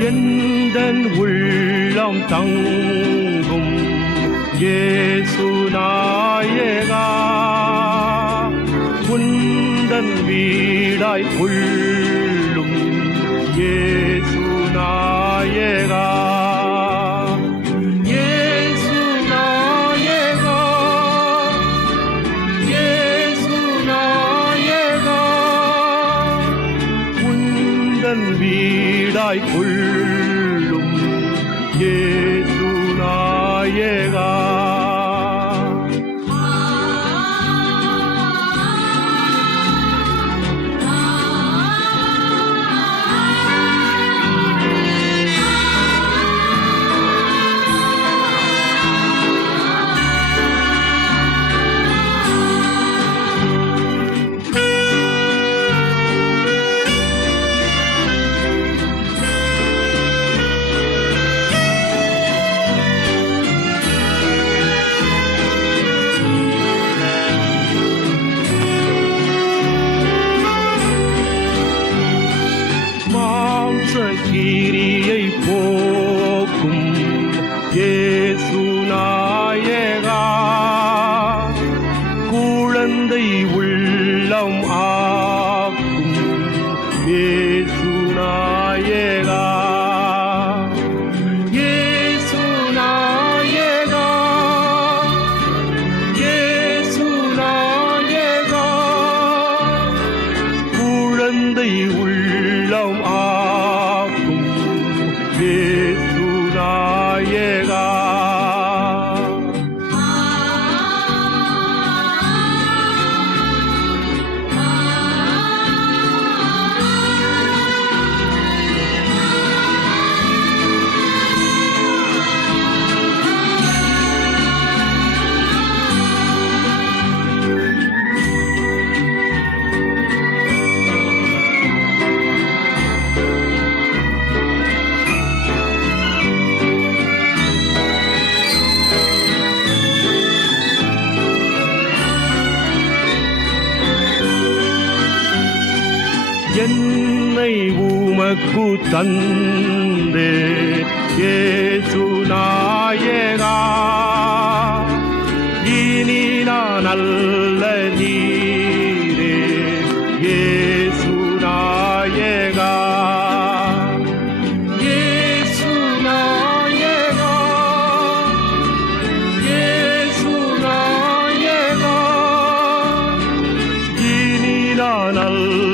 எந்த உள்ளம் தங்கும்? ஏசுநாயகா நாயகா குந்தன் வீடாய் உள்ள வீடாய் கொள்ளும் கீரியை போக்கும் ஏசு நாயகா. குழந்தை உள்ளம் ஆ என்னை உமக்கு தந்து ஏசுநாயகா. இனி நான் அல்ல நீரே ஏசுநாயகா. நான் அல்ல